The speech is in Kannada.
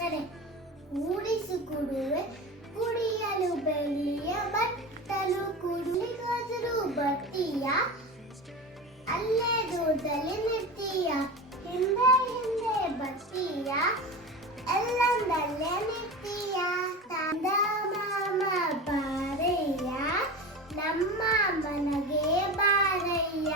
ರಚನೆ ಕೂಡಿಸಿಕೊಡುವೆ ಕುಡಿಯಲು ಬೆಳ್ಳಿಯ ಬಟ್ಟಲು, ಕುಡ್ಲಿ ಗಾಜಲು, ಬತ್ತಿಯ ಅಲ್ಲೇ ದೂರದಲ್ಲಿ ನಿತ್ತೀಯ ಹಿಂದೆ ಹಿಂದೆ ಬತ್ತಿಯ, ಎಲ್ಲಂದಲ್ಲೇ ನಿತ್ತೀಯ ತಂದ ಮಾಮ ಬಾರಯ್ಯ, ನಮ್ಮ ಮನಗೆ ಬಾರಯ್ಯ.